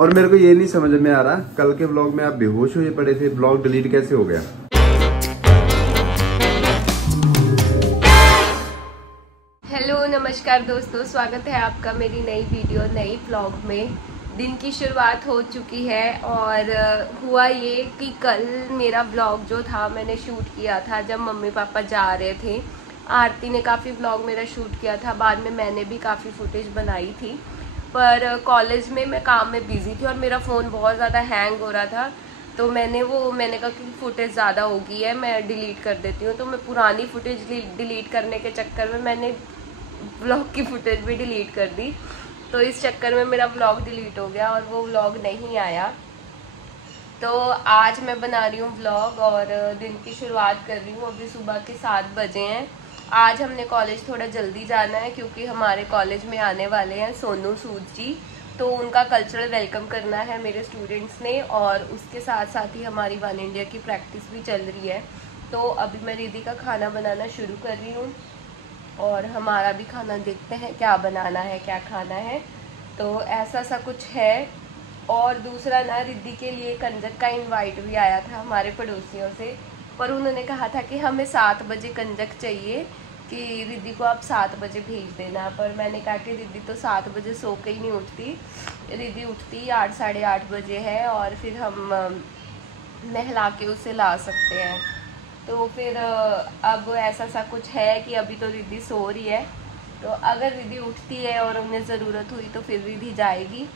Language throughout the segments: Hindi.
और मेरे को ये नहीं समझ में आ रहा, कल के व्लॉग में आप बेहोश हुए पड़े थे, व्लॉग डिलीट कैसे हो गया? हेलो नमस्कार दोस्तों, स्वागत है आपका मेरी नई वीडियो नई व्लॉग में। दिन की शुरुआत हो चुकी है और हुआ ये कि कल मेरा व्लॉग जो था मैंने शूट किया था जब मम्मी पापा जा रहे थे। आरती ने काफ़ी व्लॉग मेरा शूट किया था, बाद में मैंने भी काफ़ी फुटेज बनाई थी। पर कॉलेज में मैं काम में बिजी थी और मेरा फ़ोन बहुत ज़्यादा हैंग हो रहा था, तो मैंने कहा कि फुटेज ज़्यादा हो गई है, मैं डिलीट कर देती हूँ। तो मैं पुरानी फुटेज डिलीट करने के चक्कर में मैंने व्लॉग की फुटेज भी डिलीट कर दी। तो इस चक्कर में मेरा व्लॉग डिलीट हो गया और वो व्लॉग नहीं आया। तो आज मैं बना रही हूँ व्लॉग और दिन की शुरुआत कर रही हूँ। अभी सुबह के 7 बजे हैं। आज हमने कॉलेज थोड़ा जल्दी जाना है क्योंकि हमारे कॉलेज में आने वाले हैं सोनू सूद जी, तो उनका कल्चरल वेलकम करना है मेरे स्टूडेंट्स ने, और उसके साथ साथ ही हमारी वन इंडिया की प्रैक्टिस भी चल रही है। तो अभी मैं रिद्धि का खाना बनाना शुरू कर रही हूँ और हमारा भी खाना देखते हैं क्या बनाना है, क्या खाना है। तो ऐसा सा कुछ है। और दूसरा ना, रिद्धि के लिए कंजक का इनवाइट भी आया था हमारे पड़ोसियों से, पर उन्होंने कहा था कि हमें 7 बजे कंजक चाहिए, कि रिद्धि को आप 7 बजे भेज देना। पर मैंने कहा कि रिद्धि तो 7 बजे सो के ही नहीं उठती, रिद्धि उठती 8 साढ़े 8 बजे है और फिर हम नहला के उसे ला सकते हैं। तो फिर अब ऐसा सा कुछ है कि अभी तो रिद्धि सो रही है, तो अगर रिद्धि उठती है और उन्हें ज़रूरत हुई तो फिर रिद्धि जाएगी,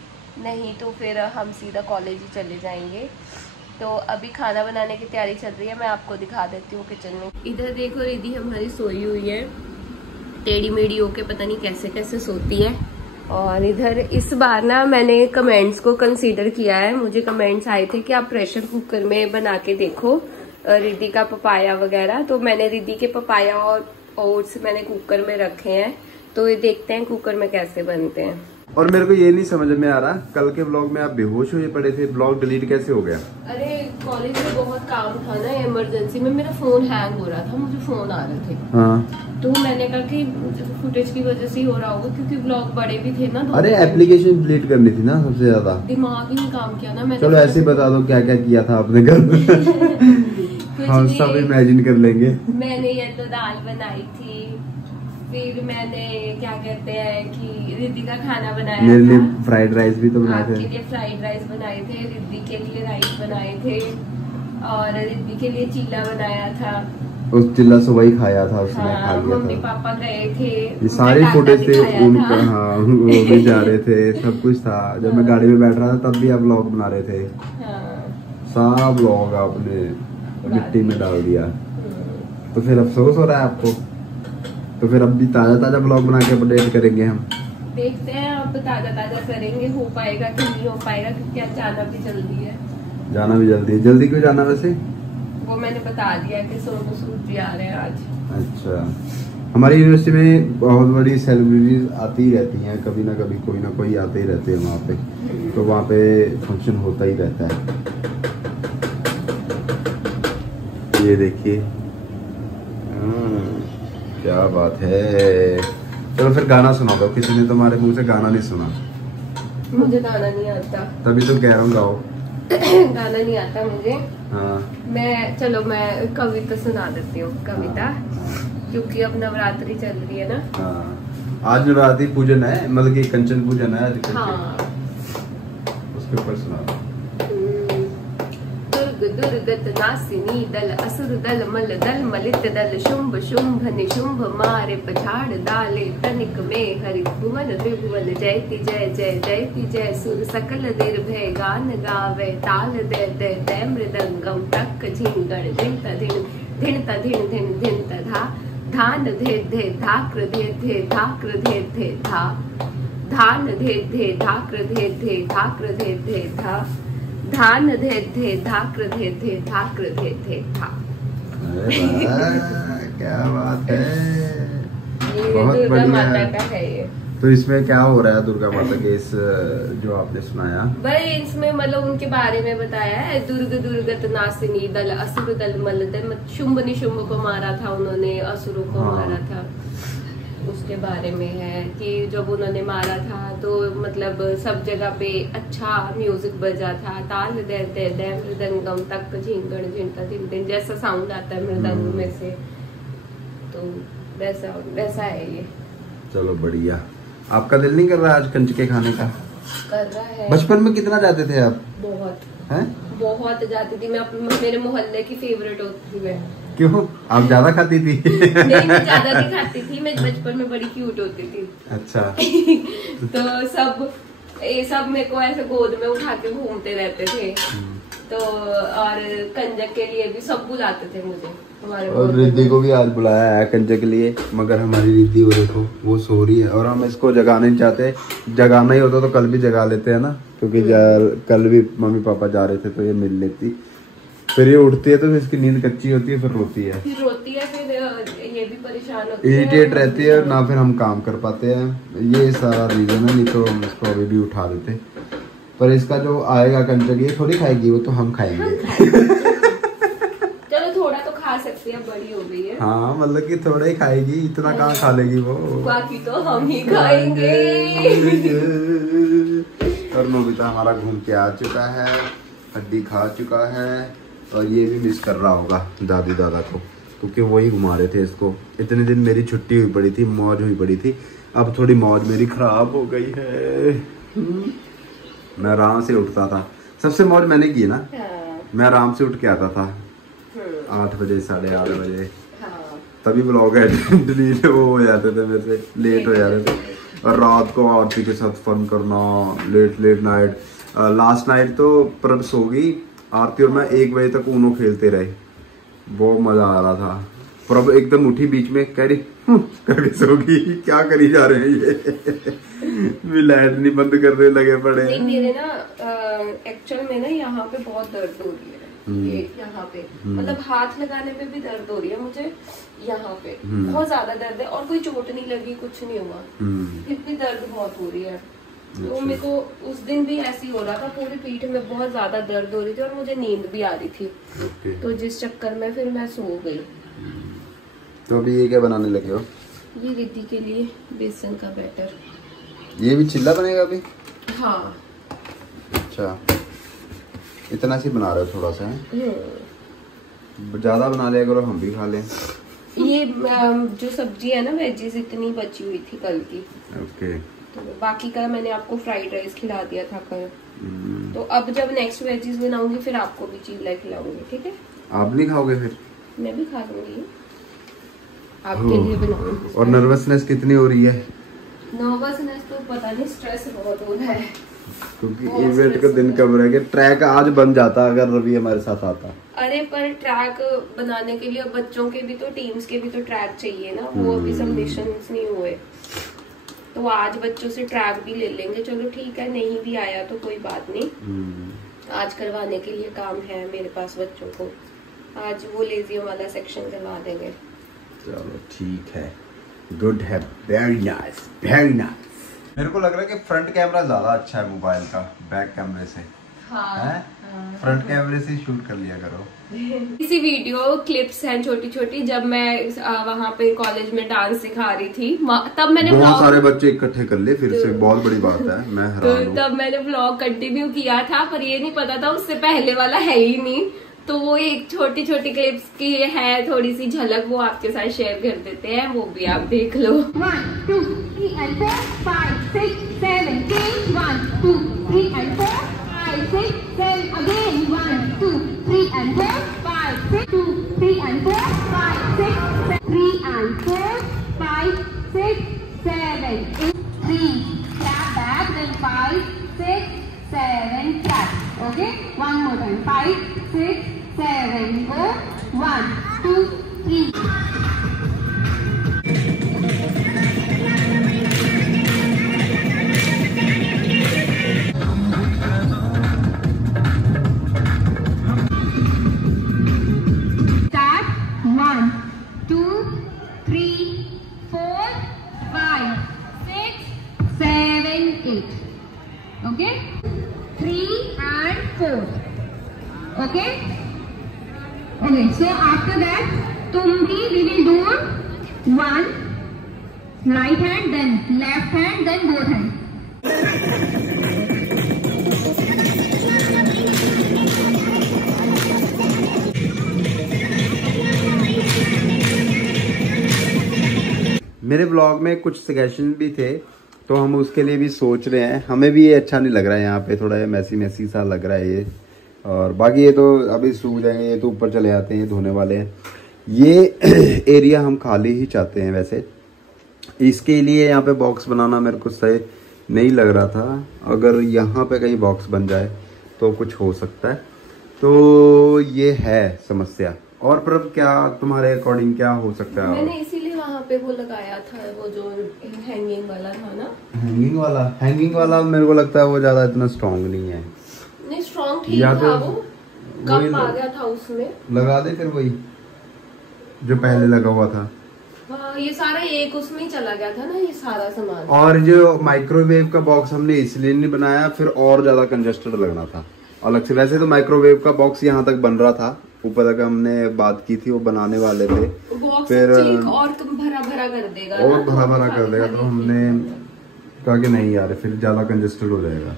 नहीं तो फिर हम सीधा कॉलेज ही चले जाएंगे। तो अभी खाना बनाने की तैयारी चल रही है, मैं आपको दिखा देती हूँ किचन में। इधर देखो, रिद्धि हमारी सोई हुई है, टेढ़ी मेढ़ी होके पता नहीं कैसे कैसे सोती है। और इधर इस बार ना मैंने कमेंट्स को कंसीडर किया है। मुझे कमेंट्स आए थे कि आप प्रेशर कुकर में बना के देखो रिद्धि का पपाया वगैरह, तो मैंने रिद्धि के पपाया और ओट्स मैंने कुकर में रखे हैं, तो ये देखते हैं कुकर में कैसे बनते हैं। और मेरे को ये नहीं समझ में आ रहा, कल के व्लॉग में आप बेहोश हुए पड़े थे, व्लॉग डिलीट कैसे हो गया? अरे कॉलेज में बहुत काम था ना, इमरजेंसी में मेरा फोन हैंग हो रहा था, मुझे फोन आ रहे थे। हाँ। तो मैंने कहा कि फुटेज की वजह से ही हो रहा होगा क्योंकि व्लॉग बड़े भी थे ना। अरे एप्लीकेशन डिलीट करनी थी ना, सबसे ज्यादा दिमाग ही नहीं काम किया ना मैंने। चलो ऐसे बता दो क्या क्या किया था आपने घर में हम सब इमेजिन कर लेंगे। मैंने ये तो दाल बनाई थी, फिर मैंने क्या कहते हैं कि रिद्धि का खाना बनाया, मेरे लिए फ्राइड राइस भी तो बनाए थे, आपके लिए फ्राइड राइस बनाए थे, रिद्धि के लिए राइस बनाए थे और रिद्धि के लिए चीला बनाया था। उस चिल्ला सुबह ही खाया था उसने। हाँ, खा लिया मम्मी पापा गए थे, ये सारी फुटेज थे उनका। हाँ, वो भी जा रहे थे, सब कुछ था। जब मैं गाड़ी में बैठ रहा था तब भी आप व्लॉग बना रहे थे। सब व्लॉग आपने मिट्टी में डाल दिया, तो फिर अफसोस हो रहा है आपको। तो फिर अब भी ताजा व्लॉग बना के अपडेट करेंगे हम। देखते हैं अब ताजा करेंगे, हो पाएगा कि नहीं हो पाएगा, क्योंकि आज जाना भी जल्दी है। जाना भी जल्दी है। जल्दी क्यों जाना वैसे? वो मैंने बता दिया कि सोनू सूद जी आ रहे हैं आज। अच्छा, हमारी यूनिवर्सिटी में बहुत बड़ी सेलिब्रिटीज आती ही रहती हैं, कभी ना कभी कोई ना कोई आते ही रहते हैं वहाँ पे, तो वहाँ पे फंक्शन होता ही रहता है। ये देखिए, क्या बात है। चलो फिर गाना सुना दो, किसी ने तुम्हारे मुंह से गाना नहीं सुना। मुझे गाना नहीं आता, तभी तो कह रहा हूँ गाओ। गाना नहीं आता मुझे। हाँ। मैं कविता सुना देती हूँ, कविता। हाँ। क्योंकि अब नवरात्रि चल रही है ना। हाँ। आज नवरात्रि पूजन है, मतलब कि कंचन पूजन है आज। हाँ। उसके ऊपर सुना दो। दुर्गत नासिनी दल असुर दल मल दल मलित दल शुंभ शुंभ निशुंभ मारे पछाड़ डाले तनिक में हरि भुवन त्रिभुवन जयति जय जय जयति जय सुर सकल निर्भय गान गावे ताल दे दे दे मृदंगम तक झिंगड़ धिन तधिन धिन तधिन धिन धिन तधा धान धे धे धाक्र धे धे धाक्र धे धे धा धान धे धे धाक्र धे धे धाक्र धे धे धा धान धे धे धाक्र धे धे धाक्र धे धे धा। क्या बात है, ये बहुत दुर्गा माता बढ़िया का है ये। तो इसमें क्या हो रहा है दुर्गा माता के इस जो आपने सुनाया? भाई इसमें मतलब उनके बारे में बताया है। दुर्गत नासिनी दल असुर दल मल दल, शुंभ निशुंभ को मारा था उन्होंने, असुरों को मारा था। उसके बारे में है कि जब उन्होंने मारा था तो मतलब सब जगह पे अच्छा म्यूजिक बजा था, ताल दे दे दे मृदंगम तक झिंगण झिंटा दिन दिन जैसा साउंड आता है मृदंग में से, तो वैसा है ये। चलो बढ़िया। आपका दिल नहीं कर रहा आज कंचके खाने का? कर रहा है। बचपन में कितना जाते थे आप? बहुत हैं? बहुत जाती थी मैं, मेरे मोहल्ले की फेवरेट होती थी मैं। क्यों, आप ज्यादा खाती थी? नहीं, मैं ज्यादा नहीं खाती थी, मैं बचपन में बड़ी क्यूट होती थी। अच्छा। तो सब मेरे को ऐसे गोद में उठा के घूमते रहते थे, तो और कंजक के लिए भी सब बुलाते थे मुझे हमारे। और रिद्धि को भी आज बुलाया है कंजक के लिए, मगर हमारी रिद्धि वो देखो वो सो रही है और हम इसको जगाना नहीं चाहते। जगाना ही होता तो कल भी जगा लेते हैं ना, क्योंकि कल भी मम्मी पापा जा रहे थे तो ये मिल लेती। फिर ये उठती है तो इसकी नींद कच्ची होती है, फिर रोती है, फिर ये भी परेशान होती है, इरिटेट रहती है, ना फिर हम काम कर पाते हैं। ये सारा रीजन है, नहीं तो हम इसको अभी भी उठा देते। पर इसका जो आएगा कंचक ये थोड़ी खाएगी, वो तो हम खाएंगे। चलो थोड़ा तो खा सकती है, बड़ी हो गई है। हाँ मतलब कि थोड़ा ही खाएगी, इतना कहाँ खा लेगी वो, बाकी तो हम ही खाएंगे। और नोबिता हमारा घूम के आ चुका है, हड्डी खा चुका है, और ये भी मिस कर रहा होगा दादी दादा को, क्योंकि वही घुमा रहे थे इसको। इतने दिन मेरी छुट्टी हुई पड़ी थी, मौज हुई पड़ी थी, अब थोड़ी मौज मेरी खराब हो गई है। मैं आराम से उठता था, सबसे मौज मैंने की ना। मैं आराम से उठ के आता था 8 बजे 8:30 बजे, तभी ब्लॉग डिलीट वो हो जाते थे मेरे से, लेट हो जाते थे। और रात को आरती के साथ फन करना, लेट नाइट। लास्ट नाइट तो प्रभ सो गई आरती और मैं 1 बजे तक ऊनो खेलते रहे, बहुत मजा आ रहा था। प्रभ एकदम उठी बीच में, कह रही करके सो गई, क्या करी जा रहे हैं ये। लाइट नहीं बंद करने लगे पड़े। नहीं मेरे ना एक्चुअल में ना यहाँ पे बहुत दर्द हो रही है, ये यहाँ पे मतलब हाथ लगाने पे भी दर्द हो रही है मुझे, यहाँ पे बहुत ज्यादा दर्द है, और कोई चोट नहीं लगी, कुछ नहीं हुआ, फिर भी दर्द बहुत हो रही है। तो मेरे को उस दिन भी ऐसे ही हो रहा था, पूरी पीठ में बहुत ज्यादा दर्द हो रही थी और मुझे नींद भी आ रही थी। तो जिस चक्कर में फिर मैं सो गई। तो अभी ये क्या बनाने लगे हो? ये रिद्धि के लिए बेसन का बैटर। ये भी चिल्ला बनेगा अभी? हाँ। अच्छा, इतना सी बना रहे हो थोड़ा सा? ज्यादा बना लिया करो, हम भी खा लें। ये जो सब्जी है ना वेजीज इतनी बची हुई थी कल की। ओके। तो बाकी का मैंने आपको फ्राइड राइस खिला दिया था कल, तो अब जब नेक्स्ट वेजीज बनाऊंगी फिर आपको भी चिल्ला खिलाऊंगी, ठीक है? आप नहीं खाओगे फिर? मैं भी खा लूंगी, आपके लिए बनाऊंगी। और नर्वसनेस कितनी हो रही है? नर्वसनेस तो पता नहीं, स्ट्रेस बहुत हो रहा है, क्योंकि इवेंट का दिन कब रह गया। ट्रैक आज बन जाता अगर रवि हमारे साथ आता। अरे पर ट्रैक बनाने के लिए बच्चों के भी तो, टीम्स के भी तो ट्रैक चाहिए ना, वो अभी सबमिशंस नहीं हुए, तो आज बच्चों से ट्रैक भी ले लेंगे। चलो ठीक है, नहीं भी आया तो कोई बात नहीं, आज करवाने के लिए काम है मेरे पास बच्चों को, आज वो लेजियम वाला सेक्शन करवा देंगे। चलो ठीक है, गुड है, वेरी नाइस वेरी नाइस। मेरे को लग रहा है कि फ्रंट कैमरा ज्यादा अच्छा है मोबाइल का बैक कैमरे से। हाँ, फ्रंट कैमरे से शूट कर लिया करो। इसी वीडियो क्लिप्स हैं छोटी छोटी, जब मैं वहाँ पे कॉलेज में डांस सिखा रही थी, तब मैंने बहुत सारे बच्चे इकट्ठे कर लिए फिर से, बहुत बड़ी बात है, मैं हैरान हूं। तब मैंने व्लॉग कंटिन्यू किया था, पर ये नहीं पता था उससे पहले वाला है ही नहीं, तो वो एक छोटी छोटी क्लिप्स की है थोड़ी सी झलक, वो आपके साथ शेयर कर देते हैं, वो भी आप देख लो। 1 2 3 and 4 5 6 7 8 1 2 3 and 4 5 6 7 again 1 2 3 and 4 5 6 2 3 and 4 5 6 3 and 4 5 6 7 8 3 clap back, then 5 6 7 clap. Okay, one more time. 5 6 7 go. 1 2 3. Start. 1 2 3 4 5 6 7 8. Okay, 3 and 4. Okay, okay, so after that we will do 1 Right hand, then left hand, then both hands. मेरे ब्लॉग में कुछ सजेशन भी थे, तो हम उसके लिए भी सोच रहे हैं। हमें भी ये अच्छा नहीं लग रहा है, यहाँ पे थोड़ा मैसी मैसी सा लग रहा है ये। और बाकी ये तो अभी सूख जाएंगे, ये तो ऊपर चले आते हैं, ये धोने वाले हैं। ये एरिया हम खाली ही चाहते हैं। वैसे इसके लिए यहाँ पे बॉक्स बनाना मेरे को सही नहीं लग रहा था। अगर यहाँ पे कहीं बॉक्स बन जाए तो कुछ हो सकता है। तो ये है समस्या। और पर क्या तुम्हारे अकॉर्डिंग क्या हो सकता है? मैंने इसीलिए वहाँ पे वो लगाया था, वो जो हैंगिंग वाला था ना। हैंगिंग वाला मेरे को लगता है वो ज्यादा इतना स्ट्रॉन्ग नहीं है। नहीं, स्ट्रॉन्ग ठीक था, तो वो कम आ गया था उसमें। लगा दे फिर वही जो पहले लगा हुआ था। ये सारा एक उसमें ही चला गया था ना, ये सारा सामान। और जो माइक्रोवेव का बॉक्स हमने इसलिए नहीं बनाया, फिर और ज्यादा कंजस्टेड लगना था अलग से। वैसे तो माइक्रोवेव का बॉक्स यहाँ तक बन रहा था, ऊपर तक हमने बात की थी, वो बनाने वाले थे। फिर और भरा भरा कर देगा, और भरा भरा कर देगा। तो हमने कहा कि नहीं यार, फिर ज्यादा कंजस्टेड हो जाएगा,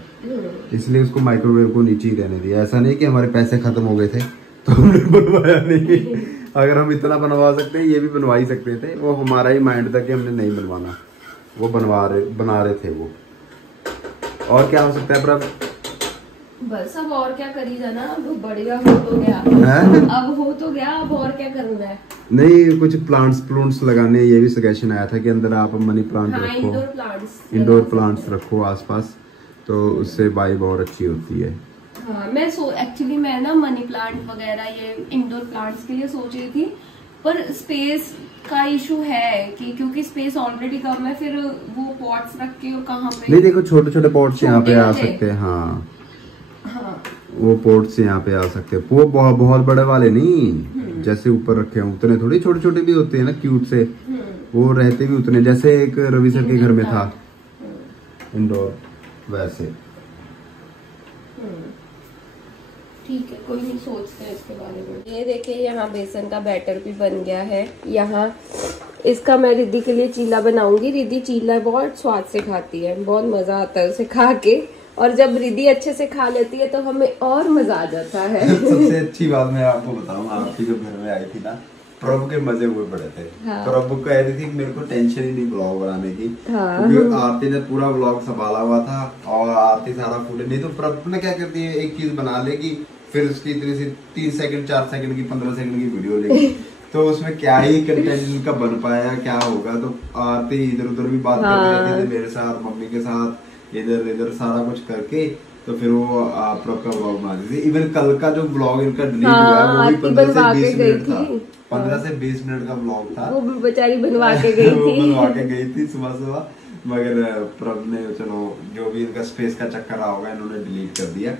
इसलिए उसको माइक्रोवेव को नीचे ही रहने दिया। ऐसा नहीं कि हमारे पैसे खत्म हो गए थे तो हमने बनवाया नहीं। अगर हम इतना बनवा सकते हैं, ये भी बनवा ही सकते थे। वो हमारा ही माइंड था कि हमने नहीं बनवाना, वो बना रहे थे वो। और क्या हो सकता है प्रभ? बस अब और क्या करी जाना, अब बढ़िया हो तो गया। अब हो तो गया, अब और क्या करना है? नहीं, कुछ प्लांट्स लगाने, ये भी सजेशन आया था कि अंदर आप मनी प्लांट रखो, इंडोर प्लांट्स रखो आसपास, तो उससे वाइब बहुत अच्छी होती है। हाँ, एक्चुअली मैं ना मनी प्लांट वगैरह ये इंडोर प्लांट्स के लिए सोच रही थी, पर स्पेस का इशू है कि क्योंकि स्पेस ऑलरेडी कम है, फिर वो पॉट्स रख के कहाँ पे? नहीं, देखो छोटे छोटे पॉट्स यहाँ पे आ सकते हैं। हाँ, वो पॉट्स यहाँ पे आ सकते हैं। वो बहुत बड़े वाले नहीं, जैसे ऊपर रखे हैं उतने थोड़े छोटे छोटे भी होते हैं ना, क्यूट से। वो रहते भी उतने, जैसे एक रवि सर के घर में था इंडोर, वैसे। ठीक है, कोई नहीं, सोचते हैं इसके बारे में। ये देखिए, यहाँ बेसन का बैटर भी बन गया है। यहाँ इसका मैं रिद्धि के लिए चीला बनाऊंगी। रिद्धि चीला बहुत स्वाद से खाती है, बहुत मजा आता है उसे खा के। और जब रिद्धि अच्छे से खा लेती है तो हमें और मजा आ जाता है। सबसे अच्छी बात मैं आपको बताऊं, आपकी जो घर में आई थी ना, प्रभु के मजे हुए पड़े थे। हाँ। प्रभु कह रही थी मेरे को टेंशन ही नहीं ब्लॉग बनाने की। हाँ। क्योंकि आरती ने पूरा ब्लॉग संभाला हुआ था और आरती सारा फूटे। नहीं तो प्रभु ने क्या करती है, एक चीज बना लेगी, फिर उसकी इतनी सी 3 सेकंड 4 सेकंड की 15 सेकंड की वीडियो लेगी। तो उसमें क्या ही कंटेंट का बन पाया, क्या होगा। तो आरती इधर उधर भी बात करते रहते थे मेरे साथ, मम्मी के साथ, इधर सारा कुछ करके। तो फिर वो प्रभ का ब्लॉग बना दी थी। इवन कल का जो ब्लॉग इनका डिलीट हुआ है, वो भी 15 से 20 मिनट था। 15 से 20 मिनट का ब्लॉग था। वो बेचारी बनवा के गई थी। वो बनवा के गई थी सुबह। मगर प्रभ ने, चलो जो भी इनका स्पेस का चक्कर रहा होगा, इन्होंने डिलीट कर दिया।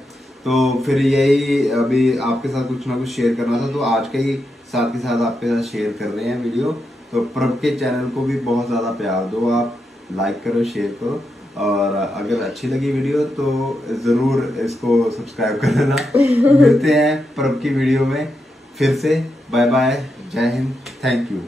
तो फिर यही अभी आपके साथ कुछ ना कुछ शेयर करना था, तो आज के ही साथ के साथ आपके साथ शेयर कर रहे हैं वीडियो। तो प्रभ के चैनल को भी बहुत ज्यादा प्यार दो, आप लाइक करो, शेयर करो। और अगर अच्छी लगी वीडियो तो जरूर इसको सब्सक्राइब कर लेना। मिलते हैं प्रभ की वीडियो में फिर से। बाय बाय, जय हिंद, थैंक यू।